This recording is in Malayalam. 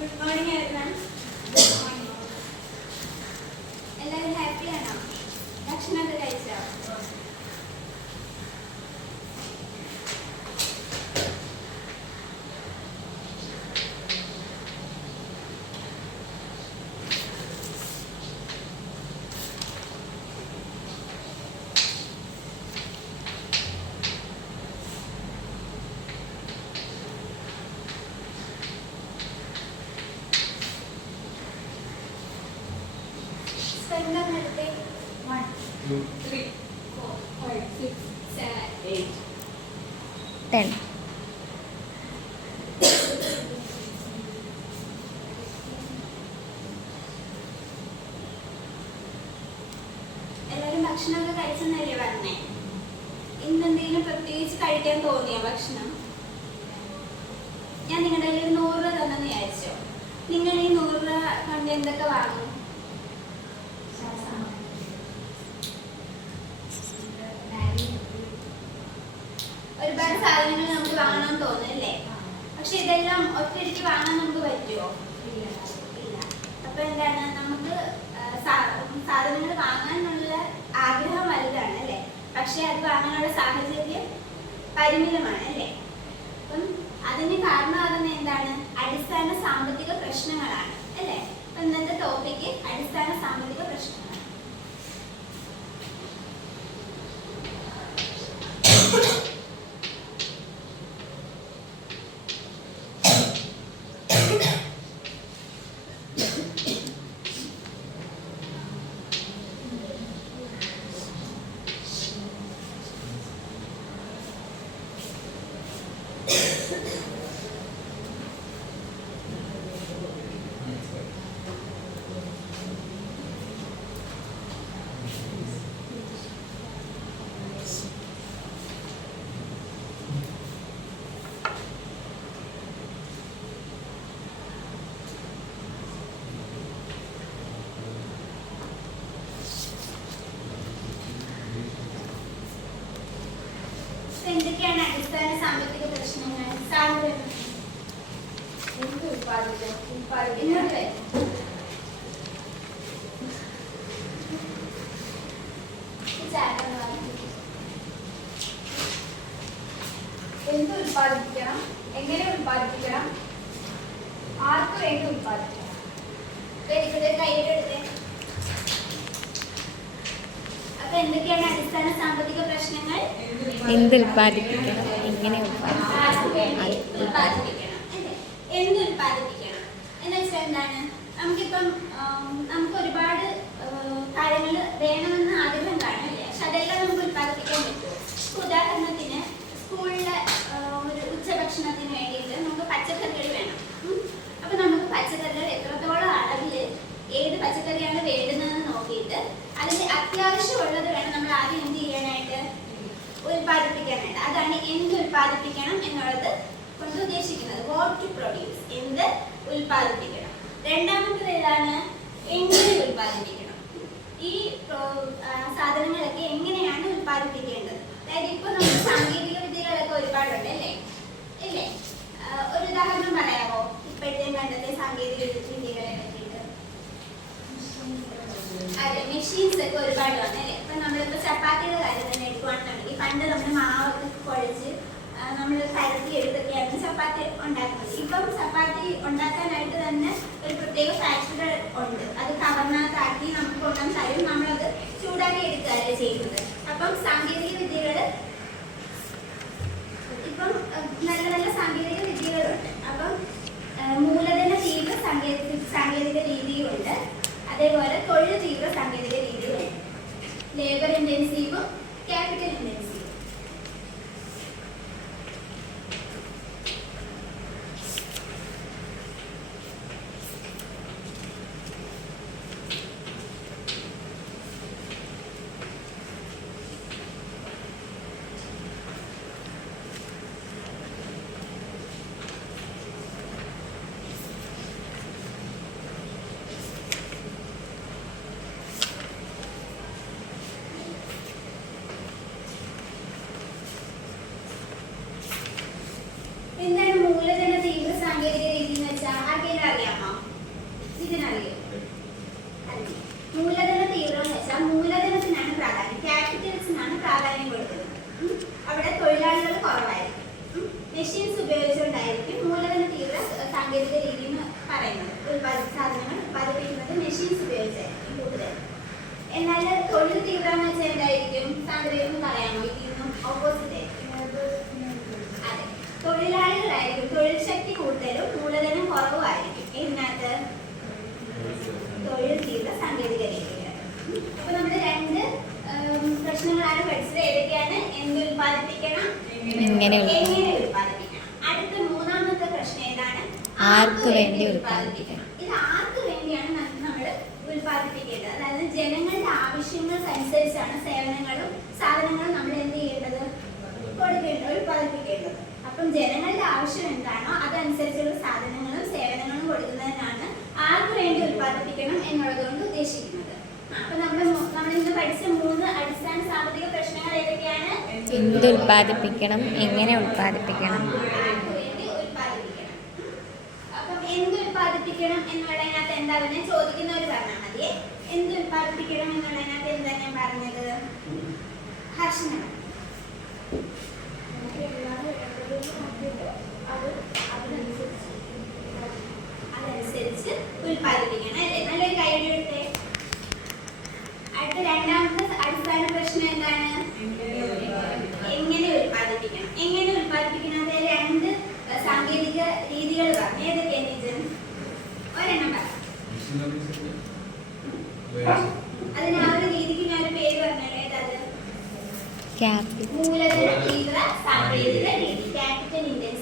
Good morning everyone. Good morning. എല്ലാവരും ഹാപ്പിയാണോ? ഭക്ഷണമൊക്കെ കഴിച്ചോ? സ്വന്തം 1 2 3 4 5 6 7 8 10. എല്ലാവരും ഭക്ഷണമൊക്കെ കഴിച്ചെന്നല്ലേ പറഞ്ഞേ? ഇന്നെന്തെങ്കിലും പ്രത്യേകിച്ച് കഴിക്കാൻ തോന്നിയോ ഭക്ഷണം? ഞാൻ നിങ്ങളുടെ കയ്യിൽ 100 രൂപ തന്നെന്ന് വിചാരിച്ചോ? നിങ്ങൾ ഈ 100 രൂപ കൊണ്ട് എന്തൊക്കെ വാങ്ങും? ഒരുപാട് സാധനങ്ങൾ നമുക്ക് വാങ്ങണമെന്ന് തോന്നുന്നല്ലേ? പക്ഷെ ഇതെല്ലാം ഒറ്റയടിക്ക് വാങ്ങാൻ നമുക്ക് പറ്റുമോ? ഇല്ല. അപ്പൊ എന്താണ്, നമുക്ക് സാധനങ്ങൾ വാങ്ങാനുള്ള ആഗ്രഹം വലുതാണ് അല്ലേ? പക്ഷെ അത് വാങ്ങാനുള്ള സാഹചര്യം പരിമിതമാണ് അല്ലേ? അപ്പം അതിന് കാരണമാകുന്ന എന്താണ്? അടിസ്ഥാന സാമ്പത്തിക പ്രശ്നങ്ങളാണ് അല്ലേ? അപ്പൊ ഇന്നത്തെ ടോപ്പിക്ക് അടിസ്ഥാന സാമ്പത്തിക പ്രശ്നങ്ങൾ. എന്തൊക്കെയാണ് അടിസ്ഥാന സാമ്പത്തിക പ്രശ്നങ്ങൾ? എന്ത് ഉൽപ്പാദിപ്പിക്കണം, എങ്ങനെ ഉൽപ്പാദിപ്പിക്കണം, ആർക്ക് വേണ്ടി ഉൽപ്പാദിപ്പിക്കണം? കയ്യിലെടുത്തേ. അപ്പൊ എന്തൊക്കെയാണ് അടിസ്ഥാന സാമ്പത്തിക പ്രശ്നങ്ങൾ? എന്ത് ഉൽപ്പാദിപ്പിക്കണം, എങ്ങനെ ഉൽപ്പാദിപ്പിക്കണം, എന്ത് ഉൽപ്പാദിപ്പിക്കണം എന്ന് വെച്ചാൽ എന്താണ്? നമുക്കിപ്പം നമുക്ക് ഒരുപാട് കാര്യങ്ങൾ വേണമെന്ന് ആഗ്രഹം കാണും അല്ലേ? പക്ഷെ അതെല്ലാം നമുക്ക് ഉൽപ്പാദിപ്പിക്കാൻ പറ്റുമോ? ഉദാഹരണത്തിന് സ്കൂളിലെ ഒരു ഉച്ചഭക്ഷണത്തിന് വേണ്ടിയിട്ട് നമുക്ക് പച്ചക്കറികൾ വേണം. അപ്പൊ നമുക്ക് പച്ചക്കറികൾ എത്രത്തോളം അളവിൽ ഏത് പച്ചക്കറിയാണ് വേണ്ടുന്നതെന്ന് നോക്കിയിട്ട് അതിന് അത്യാവശ്യമുള്ളത് വേണം നമ്മൾ ആദ്യം എന്ത് ചെയ്യാനായിട്ട്? ഉൽപ്പാദിപ്പിക്കാനായിട്ട്. അതാണ് എന്ത് ഉൽപ്പാദിപ്പിക്കണം എന്നുള്ളത് കൊണ്ട് ഉദ്ദേശിക്കുന്നത്. വാട്ട് ടു പ്രൊഡ്യൂസ്, എന്ത് ഉൽപ്പാദിപ്പിക്കണം. രണ്ടാമത്തത് ഏതാണ്? എങ്ങനെ ഉൽപ്പാദിപ്പിക്കണം. ഈ സാധനങ്ങളൊക്കെ എങ്ങനെയാണ് ഉൽപ്പാദിപ്പിക്കേണ്ടത്? അതായത് ഇപ്പൊ നമുക്ക് സാങ്കേതിക വിദ്യകളൊക്കെ ഒരുപാടുണ്ട് അല്ലേ? ഇല്ലേ? ഒരു ഉദാഹരണം പറയാമോ ഇപ്പോഴത്തെ കണ്ടത്തെ സാങ്കേതിക വിദ്യകളെ പറ്റിയിട്ട്? അതെ, മെഷീൻസ് ഒക്കെ ഒരുപാട് വന്നു അല്ലേ? ഇപ്പൊ നമ്മളിപ്പോ ചപ്പാത്തിയുടെ കാര്യം തന്നെ എടുക്കുകയാണെന്നുണ്ടെങ്കിൽ പണ്ട് നമ്മൾ മാവൊക്കെ കുഴച്ച് നമ്മൾ പരത്തി എടുത്തൊക്കെയായിരുന്നു ചപ്പാത്തി ഉണ്ടാക്കുന്നത്. ഇപ്പം ചപ്പാത്തി ഉണ്ടാക്കാനായിട്ട് തന്നെ ഒരു പ്രത്യേക ഫാക്ടറി ഉണ്ട്. അത് കവർന്നകത്താക്കി നമുക്ക് കൊണ്ടുവന്ന് തരും, നമ്മളത് ചൂടാക്കി എടുക്കുകയല്ലേ ചെയ്യുന്നത്. അപ്പം സാങ്കേതിക വിദ്യകൾ ഇപ്പം നല്ല നല്ല സാങ്കേതിക വിദ്യകളുണ്ട്. അപ്പം മൂലധന തീവ്ര സാങ്കേതിക രീതിയുണ്ട്, അതേപോലെ തൊഴിൽ തീവ്ര സാങ്കേതിക രീതിയുണ്ട്. ലേബർ ഇന്റൻസീവും ക്യാപിറ്റൽ ഇന്റൻസീവും. സാങ്കേതിക രീതി എന്ന് പറയുന്നത്. സാധനങ്ങൾ ഉൽപ്പാദിപ്പിക്കുന്നത് മെഷീൻസ് ഉപയോഗിച്ചായിരിക്കും കൂടുതൽ. എന്നാൽ തൊഴിൽ തീവ്രം എന്ന് വെച്ചാൽ എന്തായിരിക്കും? സാന്ദ്രതയിൽ പറയാമോ? ഇതിന്നും ഓപ്പോസിറ്റ് ആയിരിക്കും. അതെ, തൊഴിലാളികളായിരിക്കും തൊഴിൽ ശക്തി കൂടുതലും മൂലധനം കുറവുമായിരിക്കും. ഇതിനകത്ത് തൊഴിൽ തീവ്ര സാങ്കേതിക രീതികൾ. അപ്പൊ നമ്മൾ രണ്ട് പ്രശ്നങ്ങളാണ് പഠിച്ചത്. ഏതൊക്കെയാണ്? എന്ത് ഉൽപ്പാദിപ്പിക്കണം, എങ്ങനെ ഉൽപ്പാദിപ്പിക്കണം. അടുത്ത മൂന്നാമത്തെ പ്രശ്നം ഏതാണ്? ആർക്ക് വേണ്ടി ഉൽപ്പാദിപ്പിക്കണം. ഇത് ആർക്ക് വേണ്ടിയാണ് നമ്മൾ ഉൽപ്പാദിപ്പിക്കേണ്ടത്? അതായത് ജനങ്ങളുടെ ആവശ്യങ്ങൾക്ക് അനുസരിച്ചാണ് സേവനങ്ങളും സാധനങ്ങളും നമ്മൾ എന്ത് ചെയ്യേണ്ടത്? കൊടുക്കേണ്ടത്, ഉൽപ്പാദിപ്പിക്കേണ്ടത്. അപ്പം ജനങ്ങളുടെ ആവശ്യം എന്താണോ അതനുസരിച്ചുള്ള സാധനങ്ങളും സേവനങ്ങളും കൊടുക്കുന്നതിനാണ് ആർക്ക് വേണ്ടി ഉൽപ്പാദിപ്പിക്കണം എന്നുള്ളത് കൊണ്ട് ഉദ്ദേശിക്കുന്നത്. അപ്പൊ നമ്മൾ ഇന്ന് പഠിച്ച 3 അടിസ്ഥാന സാമ്പത്തിക പ്രശ്നങ്ങൾ ഏതൊക്കെയാണ്? എന്ത് ഉൽപ്പാദിപ്പിക്കണം, എങ്ങനെ ഉൽപ്പാദിപ്പിക്കണം. ആർക്ക് വേണ്ടി ഉൽപ്പാദിപ്പിക്കണം. അപ്പം എന്ത് ഉൽപ്പാദിപ്പിക്കണം എന്നുള്ളതിനകത്ത് എന്താ പറഞ്ഞാൽ ചോദിക്കുന്നവർ പറഞ്ഞാൽ മതിയെ. എന്ത് ഉൽപ്പാദിപ്പിക്കണം എന്നുള്ളതിനകത്ത് എന്താ ഞാൻ പറഞ്ഞത്? ഹർഷണം. അതനുസരിച്ച് ഉൽപ്പാദിപ്പിക്കണം അല്ലേ? നല്ലൊരു കൈയ്യടി എടുത്തേ. അടുത്ത രണ്ടാമത്തെ അടിസ്ഥാന പ്രശ്നം എന്താണ്? എങ്ങനെ ഉൽപ്പാദിപ്പിക്കണം. എങ്ങനെ ഉൽപ്പാദിപ്പിക്കണം? അതായത് 2 സാങ്കേതിക രീതികൾ പറഞ്ഞു. ഏതൊക്കെയാണ് ഇത്? ഒരെണ്ണം പറ. അതിന് ആ ഒരു രീതിക്ക് ഞാനൊരു പേര് പറഞ്ഞല്ലോ. ഏതത്? മൂലധന തീവ്ര സാങ്കേതിക രീതി, ക്യാപിറ്റൽ ഇന്റൻസീവ്